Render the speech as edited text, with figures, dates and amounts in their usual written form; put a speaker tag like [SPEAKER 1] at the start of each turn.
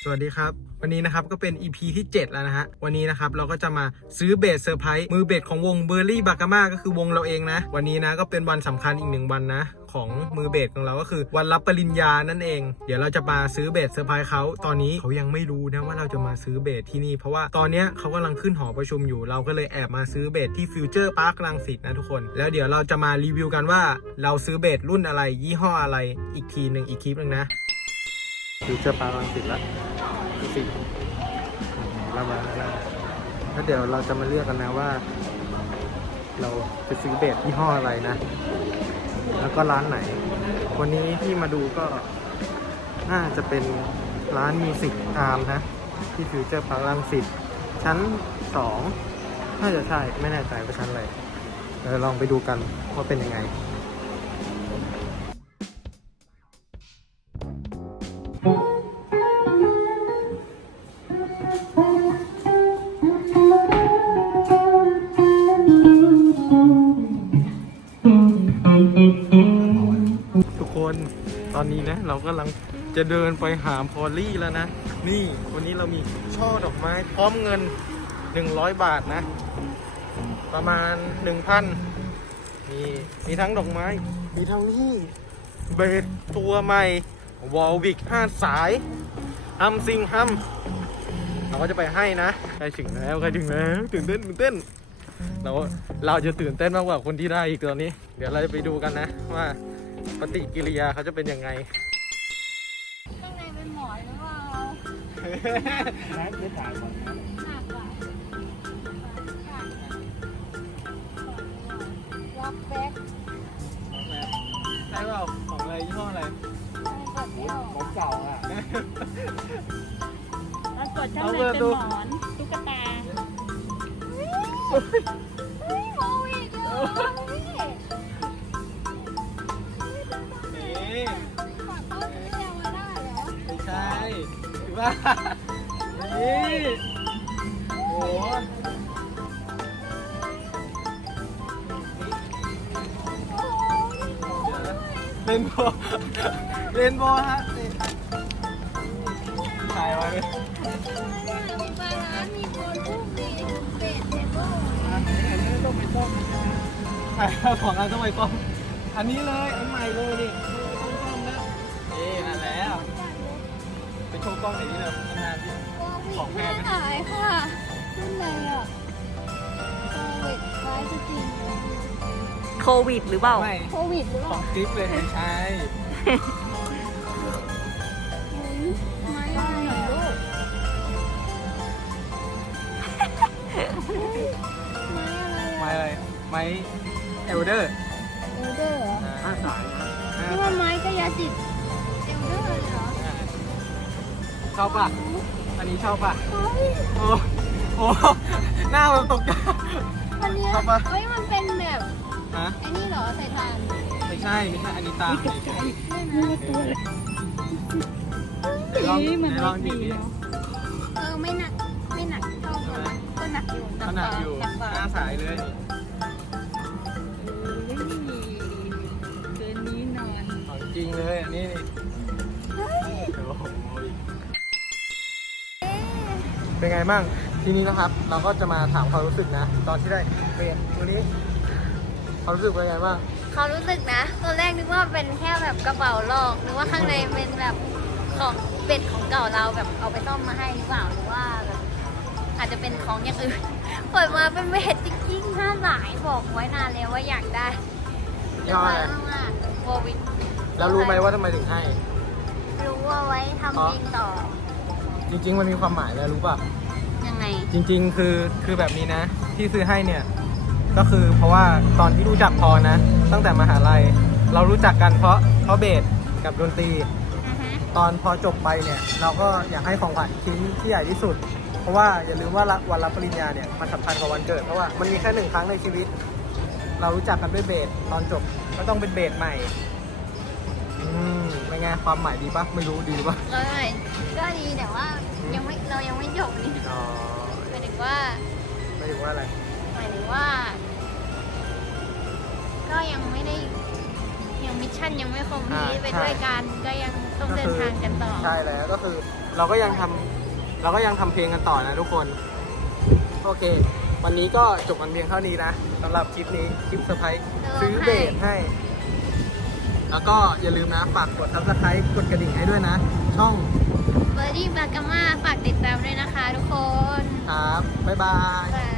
[SPEAKER 1] วัสดีครับวันนี้นะครับก็เป็น EP ที่ 7 แล้วนะฮะวันนี้นะครับเราก็จะมาซื้อเบสเซอร์ไพรส์มือเบสของวงเบอร์รี่บากาม่าก็คือวงเราเองนะวันนี้นะก็เป็นวันสำคัญอีก1วันนะของมือเบสของเราก็คือวันรับปริญญานั่นเองเดี๋ยวเราจะมาซื้อเบสเซอร์ไพรส์เขาตอนนี้เขายังไม่รู้นะว่าเราจะมาซื้อเบสที่นี่เพราะว่าตอนนี้เขากำลังขึ้นหอประชุมอยู่เราก็เลยแอบมาซื้อเบสที่ฟิวเจอร์พาร์ครังสิตนะทุกคนแล้วเดี๋ยวเราจะมารีวิวกันว่าเราซื้อเบสรุ่นอะไรยี่ห้ออะไรอีกทีหนึ่งอีกคลิปนึงนะฟิวเจอร์พาร์ครังสิตละสิแล้วเดี๋ยวเราจะมาเลือกกันนะว่าเราจะซื้อเบสยี่ห้ออะไรนะแล้วก็ร้านไหนวันนี้ที่มาดูก็น่าจะเป็นร้านมิวสิกอาร์มนะที่ฟิวเจอร์พาร์ครังสิตชั้น2น่าจะใช่ไม่แน่ใจว่าชั้นอะไรเดี๋ยวลองไปดูกันว่าเป็นยังไงทุกคนตอนนี้นะเรากำลังจะเดินไปหาพอลลี่แล้วนะนี่วันนี้เรามีช่อดอกไม้พร้อมเงิน100 บาทนะประมาณ 1,000 มีทั้งดอกไม้มีทั้งนี่เบสตัวใหม่วอลวิก5 สายฮัมซิงฮัมเราก็จะไปให้นะใกล้ถึงแล้วตื่นเต้นเราจะตื่นเต้นมากกว่าคนที่ได้อีกตอนนี้เดี๋ยวเราจะไปดูกันนะว่าปฏิกิริยาเขาจะเป็นยังไง
[SPEAKER 2] ข้างในเป็นหมอนหรือเปล่าหนักกว่าล็อกแบ็ค
[SPEAKER 1] ใช่เปล่าของอะไรยี่ห้ออะไร
[SPEAKER 2] ของเก่าอ่ะแล้วกดข้างในเป็นหมอนตุ๊กตาโควิด
[SPEAKER 1] นี่
[SPEAKER 2] ฝากเขาไม่ได้มาได้เหรอ
[SPEAKER 1] ไม่ใช่ถือว่านี่โอ้เรนโบว์ฮะถ่ายไว้
[SPEAKER 2] มีปลาร้ามีโคนกุ้งมีเป็ดเทเบิล
[SPEAKER 1] ต้องไปต้มถ่ายของเราต้องไปต้มอันนี้เลยอันใหม่เลยนี่ต้มนะนี่นั่นแล้วไปโชว์กล้องหน่อยนี่เลยนานที่ของแพง
[SPEAKER 2] ขายค่ะขึ้นเลยอ่ะโควิดคล้ายจริง
[SPEAKER 3] โควิดหรือเปล่า
[SPEAKER 1] ไม่
[SPEAKER 2] โควิดหรือเป
[SPEAKER 1] ขอ
[SPEAKER 2] ล่าง
[SPEAKER 1] คลิปเลยไม่ใช่
[SPEAKER 2] ไม้อะไรลูกไม้อะไร
[SPEAKER 1] ไม้อะไรไม้เอลเดอร์
[SPEAKER 2] เอลเดอร์เหรอ
[SPEAKER 1] 5 สายนะ
[SPEAKER 2] นี่ว่าไม้กายสิทธิ์เอลเดอร์เลยเหรอ
[SPEAKER 1] ชอบป่ะอันนี้ชอบป่ะโอ้หน้ามันตกใจ
[SPEAKER 2] อันนี้เฮ้ยมันเป็นแบบ
[SPEAKER 1] ฮะ
[SPEAKER 2] ไอ้นี่เหรอใส่ถ่าน
[SPEAKER 1] ไม่ใช่อันนี้ตามลองดิ
[SPEAKER 2] ไม่หนักเท่ากันก็หนักอยู่
[SPEAKER 1] 5 สายเลย
[SPEAKER 2] เกินนี้นอน
[SPEAKER 1] ของจริงเลยอันนี้นี่เป็นไงบ้างทีนี้นะครับเราก็จะมาถามความรู้สึกนะตอนที่ได้เบสวันนี้ความรู้สึกเป็นไงบ้าง
[SPEAKER 2] ความรู้สึกนะตอนแรกนึกว่าเป็นแค่แบบกระเป๋าลอกนึกว่าข้างในเป็นแบบของเป็ดของเก่าเราแบบเอาไปต้มมาให้หรือเปล่าหรือว่าแบบอาจจะเป็นของอย่างอื่นเปิดมาเป็นเบสจริงๆ5 สายบอกไว้นานแล้วว่าอยากได้
[SPEAKER 1] ยอดเลย
[SPEAKER 2] โควิด
[SPEAKER 1] แล้วรู้ไหมว่าทำไมถึงให้
[SPEAKER 2] รู้ว่าไว้ทำเองต่อ
[SPEAKER 1] จริงๆมันมีความหมายแล้วรู้ป่ะ
[SPEAKER 2] ยังไง
[SPEAKER 1] จริงๆคือแบบนี้นะที่ซื้อให้เนี่ยก็คือเพราะว่าตอนที่รู้จักพอนะตั้งแต่มหาลัยเรารู้จักกันเพราะเบสกับดนตรีตอนพอจบไปเนี่ยเราก็อยากให้ของขวัญชิ้นที่ใหญ่ที่สุดเพราะว่าอย่าลืมว่าวันรับปริญญาเนี่ยมันสำคัญกว่าวันเกิดเพราะว่ามันมีแค่1 ครั้งในชีวิตเรารู้จักกันด้วยเบสตอนจบก็ต้องเป็นเบสใหม่เป็นไงความหมายดีปะไม่รู้ดีปะ
[SPEAKER 2] ก็ดีแต่ว่าเรายังไม่จบนี่หมายถึงว่า
[SPEAKER 1] อะไร
[SPEAKER 2] หมายถึงว่าก็ยังไม่ได้ยังมิชชั่นยังไม่คอมพลีท
[SPEAKER 1] อ่า
[SPEAKER 2] ไปด้วยกันก็ยังต้องเดินทางกันต่อ
[SPEAKER 1] ใช่แล้วก็คือเราก็ยังทำเพลงกันต่อนะทุกคน โอเค วันนี้ก็จบกันเพียงเท่านี้นะสำหรับคลิปนี้คลิปเซอร์ไพรส์ซื้อเบสให้ แล้วก็อย่าลืมนะฝากกด Subscribe กดกระดิ่งให้ด้วยนะ ช่อง
[SPEAKER 2] เบอร์ดี้บากาม่าฝากติดตามด้วยนะคะทุกคน
[SPEAKER 1] ครับบ๊ายบาย
[SPEAKER 2] บาย